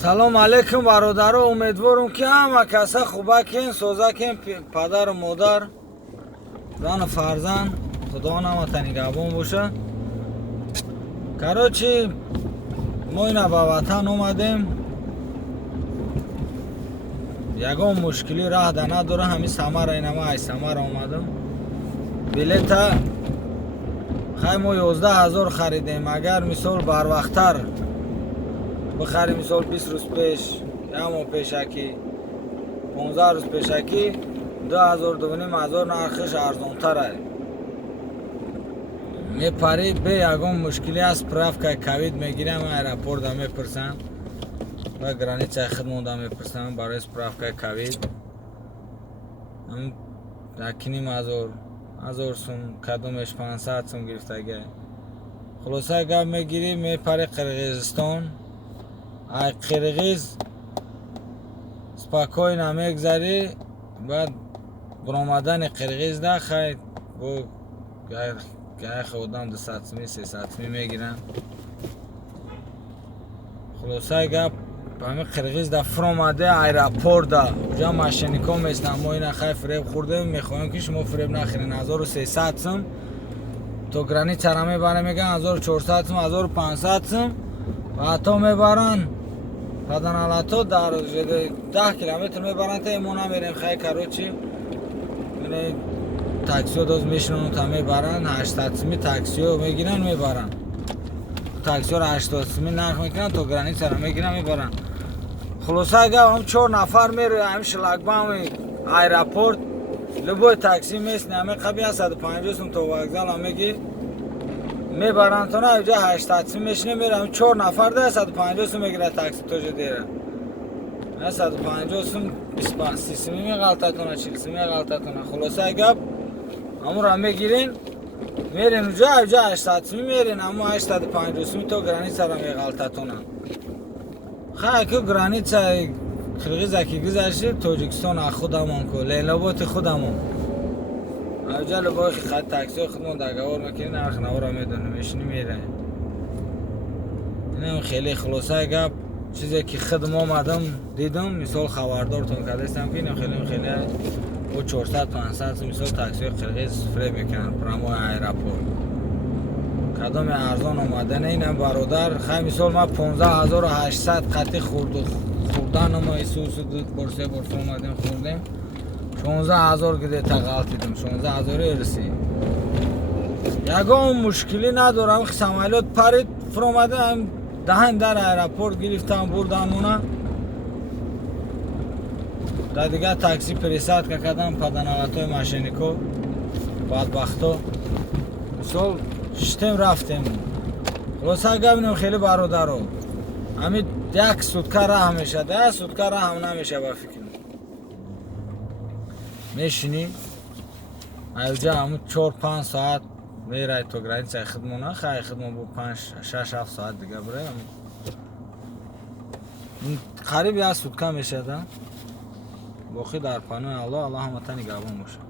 салом алейкум бародаро, умедворум ки ҳама каса хубакин, созакин, падару модар, зану фарзанд, худо намата нигоҳбон боша. Короче, мо ина ба ватан омадем. Ягон мушкили раҳда надора, ҳамин Самара ина ма аз Самара омадам. Билета хай мо 11,000 харидем. Агар мисол барвақттар бихарим, мисол 20 рӯз пеш, як моҳ пешакӣ, 15 рӯз пешакӣ 2,500 нархиш арзонтар аст. Мепари бе ягон мушкилӣ аст. Справкаи ковид мегирам, аэропорта мепурсам ва границаи хидмонда мепурсам барои справкаи ковид. Якним ҳазор сум, кадомеш 500 сум гирифтага. Хулоса гап мегирӣ, мепари Қирғизистон. ай қирғиз спокойно мегзарӣ. баъд буромадани қирғиз да хай бо гайх одам 200 сум 300 сум мегиранд. хулосаи гап ҳамин қирғиз да фуромаде аэропорт да уҷа машинико местан. мо ина хай фиреб хурдем, мехоҳем ки шумо фиреб нахӯред. 1300 сум то границара мебарем, меган 1400 сум, 1500 сум ва ҳатто мебаранд паданалато дар 10 километр мебаранд. та мо намерем. хай короче таксио доз мешинонанд, та мебаранд 800 суми таксио мегиранд, мебаранд таксиро 80 суми нарх мекунанд, то границара мегиранд, мебаранд. хулоса гап ҳам 4 нафар мерӯ ҳамин шлагбауми аэропорт. любой такси месни ҳамин қаби 150 сум то вокзал ҳамеги мебаранд. то на уҷа 800 сум мешине мерӯ ҳамин 4 нафар да 150 сум мегирад такси то ҷо дера. 150 сум 25 суми меғалтатона, 40 суми меғалтатона. хулоса гап ҳамуро мегирин, мерин уҷа 800 суми мерин, аммо 850 суми то границара меғалтатона. хай ку границаи қирғиза ки гузашти, Тоҷикистон аз худамон ку лелоботи худамон. авҷа любой таксио худмон договор мекунӣ, нарх навора медонӣ, мешинӣ мераи. инам хеле хулосаи гап чизе ки хидм омадам дидам, мисол хабардортон кардастам ки инам хеле бо 400-500 сум мисол таксиои қирғиз фиреб мекунанд прямо аэропорт. кадоме арзон омадане инам бародар. хай мисол ма 15800 қати хурданома исусу бор се бор фромадем хурдем 16000 гидета ғалтидам, 16000 ирси. ягон мушкилӣ надорам. самолёт парид фромадам, даҳан дар аэропорт гирифтам, бурдамона. да дига такси пересадка кардам, паданалатои машинико бадбахто мисол шитем рафтем. хулоса габинам хеле бародаро, ҳамин 1 сутка раҳ мешад, 1 сутка раҳм намеша ба фикрам. мешинӣ авҷа ҳамун 4-5 соат мерай то границаи хидмона. хай хидмон бо 5-6-7 соат дига бирай. қариб 1 сутка мешада. боқӣ дар панои Аллоҳ. Аллоҳ ҳамата нигоҳбон боша.